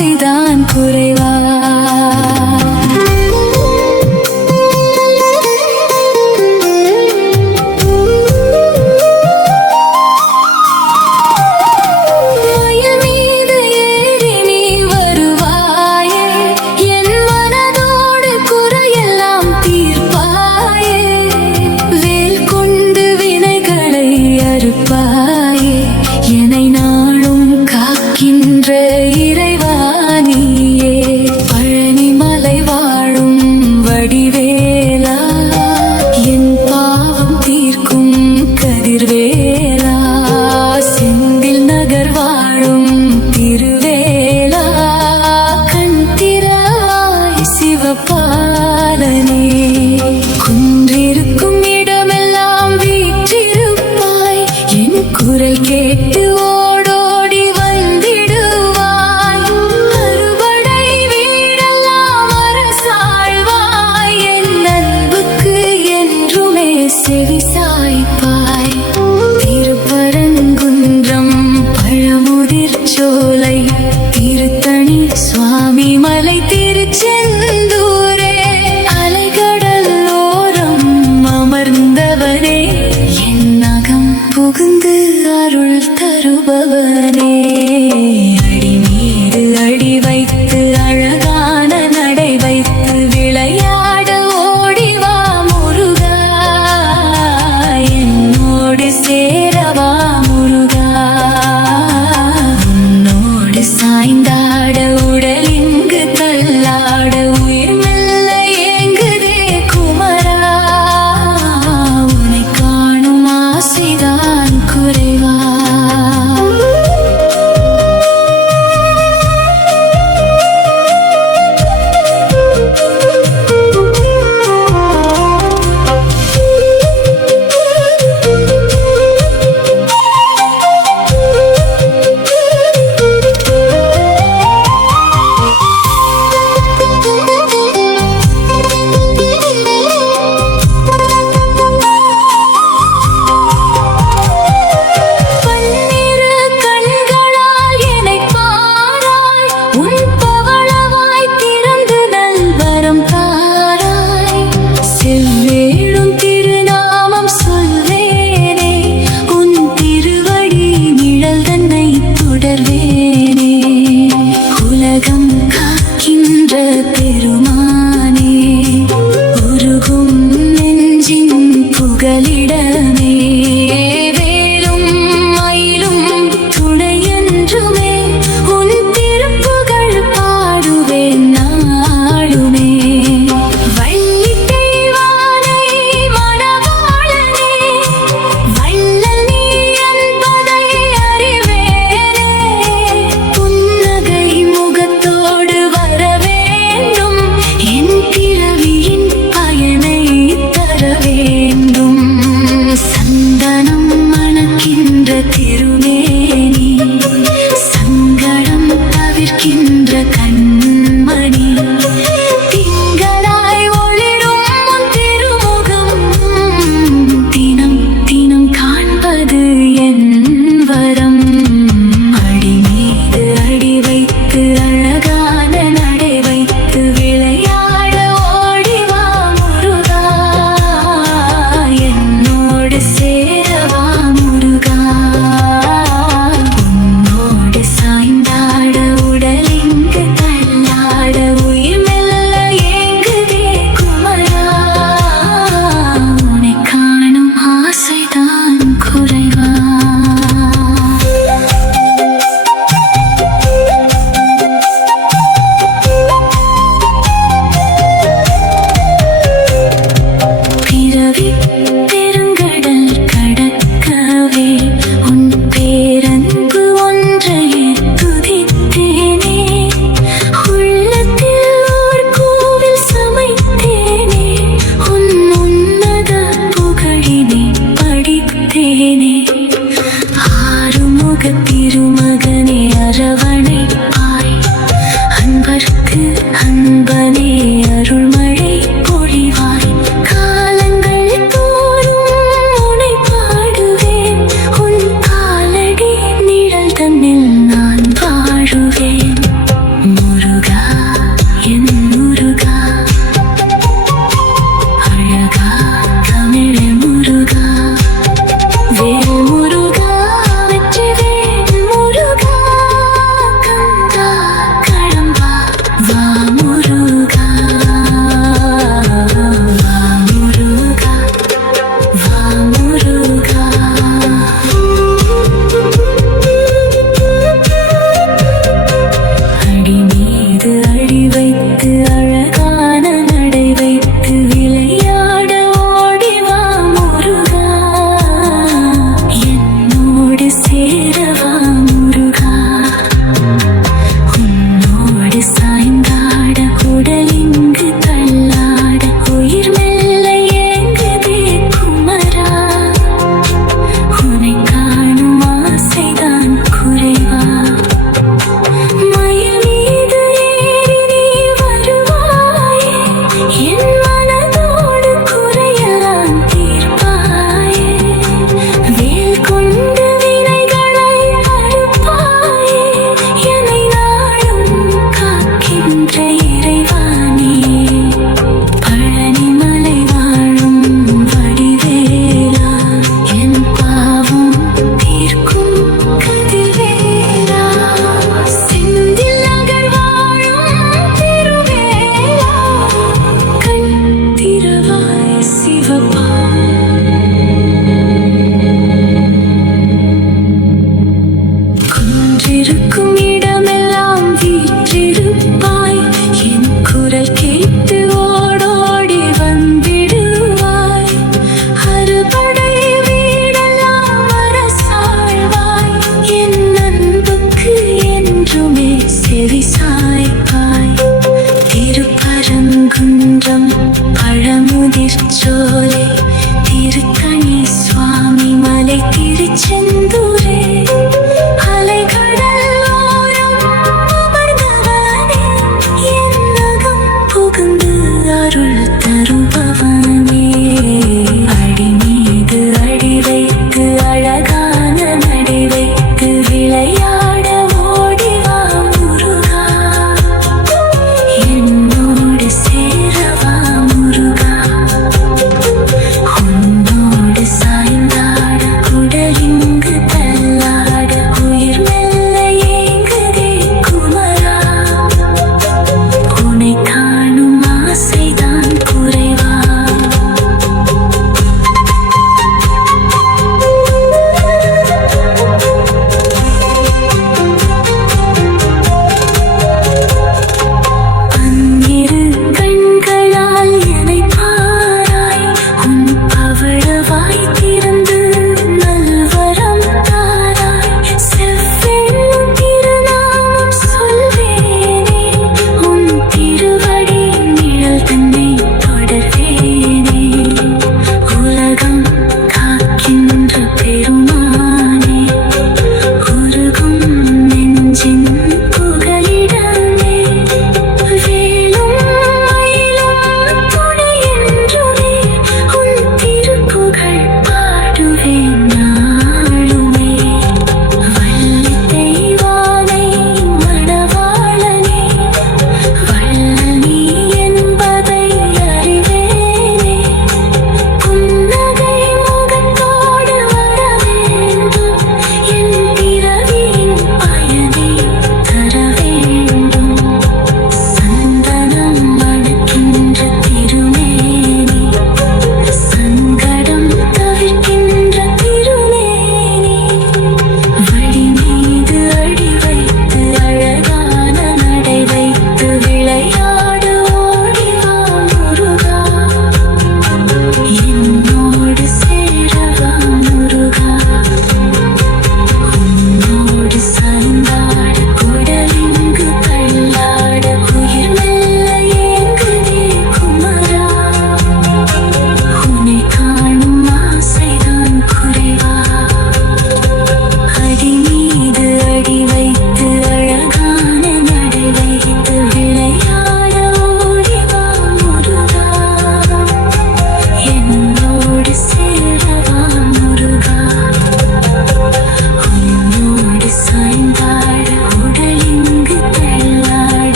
ஆசைதான் குறைவா? என்னை நாளும் காக்கின்ற இறைவானியே, பழனிமலை வாழும் வடிவேலா, என் பாவம் தீர்க்கும் கதிர்வேலா, செந்தில் நகர் வாழும் திருவேலா, கண்திராய் சிவபாலனே, குன்றிருக்கும் இடமெல்லாம் வீற்றிருப்பாய், என் குரல் கேட்டு ஓடோடி வந்திடுவாய், அறுபடை வீடெல்லாம் அரசாழ்வாய், என் அன்புக்கு என்றுமே செவி சாய்ப்பாய். திருப்பரங்குன்றம் பழமுதிர் சோலை, திருத்தணி சுவாமி மலை, திருச்செந்தூரே, அலைகடல் ஓரம் அமர்ந்தவனே, என் நகம் புகுந்து அருள் தருபவனே, அடி மீது அடி வைத்து அழகான நடை வைத்து விளையாட ஓடிவா முருகா, என்னோடு சேரவா முருகா, உன்னோடு சாய்ந்தாட உடல் இங்கு தள்ளாட உயிர் மெல்ல ஏங்குதே குமரா, உன்னை காணும் ஆசைதான் குறைவா? பெருமானே, உருகும் நெஞ்சின் புகலிடமே, வேலும் மயிலும் துணை என்றுமே, உன் திருப்புகழ் பாடுவேன் நாளுமே, வள்ளி தெய்வானை மணவாளனே, வள்ளல் நீ என்பதை அறிவேனே, புன்னகை முகத்தோடு வர வேண்டும், என் பிறவியின் பயனை தர வேண்டும், சந்தனம் மணக்கின்ற திருமேனி, சங்கடம் தவிர்க்கின்ற கண்மணி, திங்களாய் ஒளிரும் உன் திருமுகம், தினம் தினம் காண்பது என் வரம், அடி மீது அடி வைத்து அழகான நடை வைத்து விளையாட ஓடிவா முருகா, என்னோடு சேரவா முருகா, உன்னோடு சாய்ந்தாட உடல் இங்கு தள்ளாட உயிர் மெல்ல ஏங்குதே குமரா, உன்னை காணும் ஆசைதான் குறைவா? பிறவி பெருங்கடல் கடக்கவே உன் பேரன்பு ஒன்றையே துதித்தேனே, உள்ளத்தில் ஓர் கோவில் சமைத்தேனே, உன் உன்னத புகழினை படித்தேனே, ஆறுமுக திருமகனே அரவணைப்பாய், அன்பர்க்கு அன்பனே அருள்